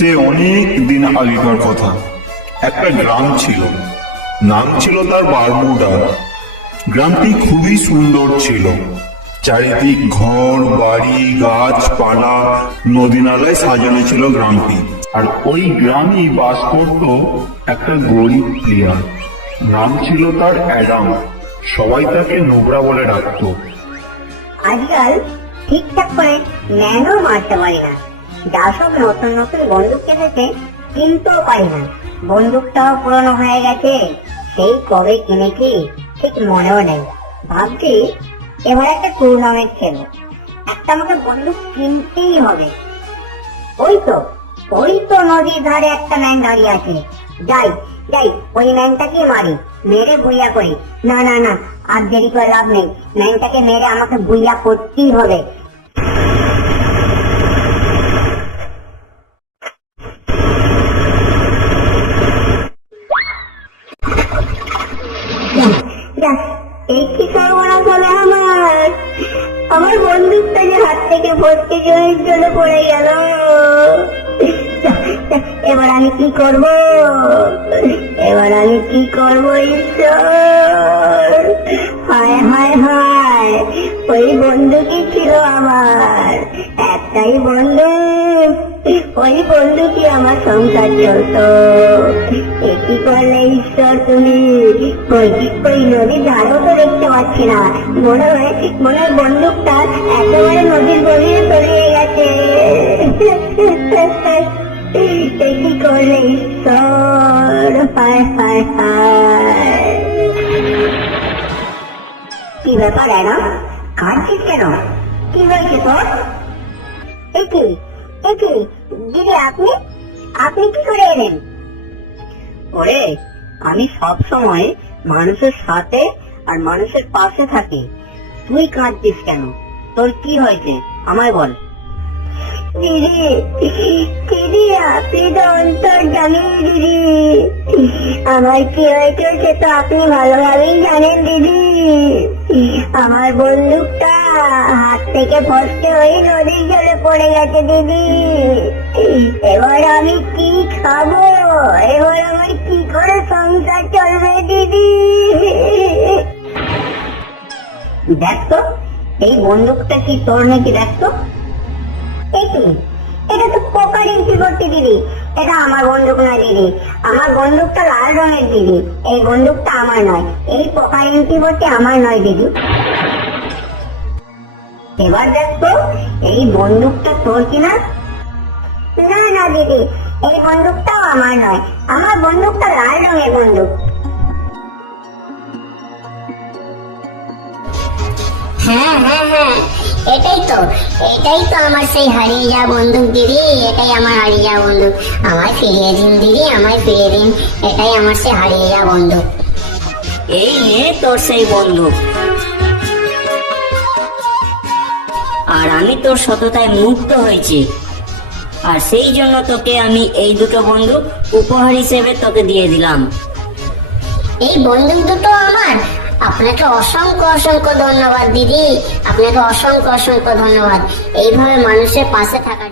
সে অনেক দিন আগেকার কথা। একটা গ্রাম ছিল, নাম ছিল তার বারমুডা। গ্রামটি খুবই সুন্দর ছিল। চারিদিক ঘর বাড়ি গাছপালা নদী নালায় সাজানো ছিল গ্রামটি। আর ওই গ্রামেই বাস করত একটা গরিব প্লেয়ার। নাম ছিল তার অ্যাডাম। সবাই তাকে নোবরা বলে ডাকতো। আজকাল ঠিকঠাক করে ম্যানও মারতে পারি না। যা সব নতুন নতুন বন্দুক এসেছে কিনতেও পারি না। বন্দুকটাও পুরনো হয়ে গেছে, সেই কবে কিনেছি ঠিক মনেও নেই। ভাবছি এবার একটা টুর্নামেন্ট খেলবো, একটা আমাকে বন্দুক কিনতেই হবে। ওই তো নদীর ধারে একটা ম্যান দাঁড়িয়ে আছে। যাই যাই ওই ম্যানটাকে মারি, মেরে বুইয়া করি। না না না, আর দেরি করে লাভ নেই, ম্যানটাকে মেরে আমাকে বুইয়া করতেই হবে। এই কি সর্বনাশ হলো আমার বন্দুকটা যে হাত থেকে ভর্তি জলের জন্য পড়ে গেল। এবার আমি কি করব ঈশ্বর? হায় হায় হায়, ওই বন্দুকই ছিল আমার, একটাই বন্দুক। ওই বন্দুকই আমার সংসার চলতো। এ কি করলে ঈশ্বর তুমি? ওই নদীর ধারও তো দেখতে পাচ্ছি না। মনে হয় বন্দুকটা একেবারে নদীর গভীরে তলিয়ে গেছে। কি করলে ঈশ্বর? হায় হায় হায়। কি ব্যাপার অ্যাডাম, কাঁদছিস কেন? কি হয়েছে তোর? একি দিদি, আপনি কি করে এলেন? ওরে, আমি সব সময় মানুষের সাথে আর মানুষের পাশে থাকি। তুই কাঁদছিস কেন? তোর কি হয়েছে আমায় বল। দিদি আপনি তো অন্তর্যামী দিদি। আমার কি হয়েছে সে তো আপনি ভালোভাবেই জানেন দিদি। আমার বন্দুকটা হাত থেকে ফসকে হয়ে নদীর জলে পড়ে গেছে দিদি। এবার আমি কি খাবো? এবার আমার কি করে সংসার চলবে দিদি? দেখ তো এই বন্দুকটা কি তোর নাকি? দেখ তো, এটা তো পোকার ইঞ্চি ভর্তি দিদি। এটা আমার বন্দুক নয় দিদি, আমার বন্দুকটা লাল রঙের দিদি। এই বন্দুকটা আমার নয়, এই পোকার ইঞ্চি ভর্তি আমার নয় দিদি। এবার দেখো এই বন্দুকটা তোর কিনা? না না দিদি, এই বন্দুকটাও আমার নয়, আমার বন্দুকটা লাল রঙের বন্দুক। হ্যাঁ হ্যাঁ হ্যাঁ, এটাই তো আমার সেই হারিয়ে যাওয়া বন্দুক দিদি। এটাই আমার হারিয়ে যাওয়া বন্দুক। আমায় ফিরিয়ে দিন দিদি, আমায় ফিরিয়ে দিন। এটাই আমার সেই হারিয়ে যাওয়া বন্দুক। এই নে তোর সেই বন্দুক। আর আমি তোর সততায় মুগ্ধ হয়েছি, আর সেই জন্য তোকে আমি এই দুটো বন্দুক উপহার হিসেবে তোকে দিয়ে দিলাম। এই বন্দুক দুটো আমার? আপনাকে অসংখ্য অসংখ্য ধন্যবাদ দিদি, আপনাকে অসংখ্য অসংখ্য ধন্যবাদ এইভাবে মানুষের পাশে থাকার।